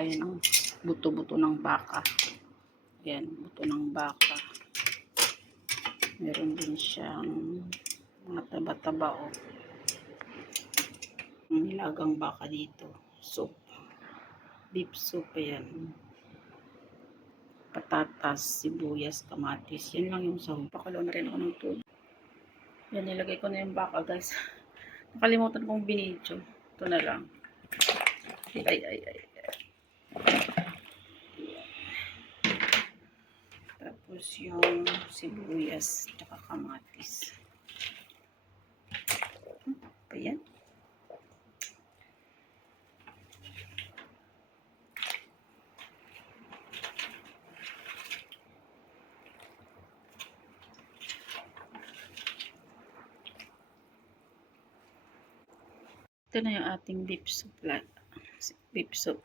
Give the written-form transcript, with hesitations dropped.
tayo ng buto-buto ng baka. Yan, buto ng baka. Meron din siyang mga taba-taba o. Nilagang baka dito. Soup. Beef soup yan. Patatas, sibuyas, kamatis. Yan lang yung sahog. Pakalaw na rin ako ng tubig. Yan, nilagay ko na yung baka, guys. Nakalimutan kong binidyo. Ito na lang. Ay. Tapos yung sibuyas at kamatis. Ayan. Ito na yung ating beef soup. Beef soup.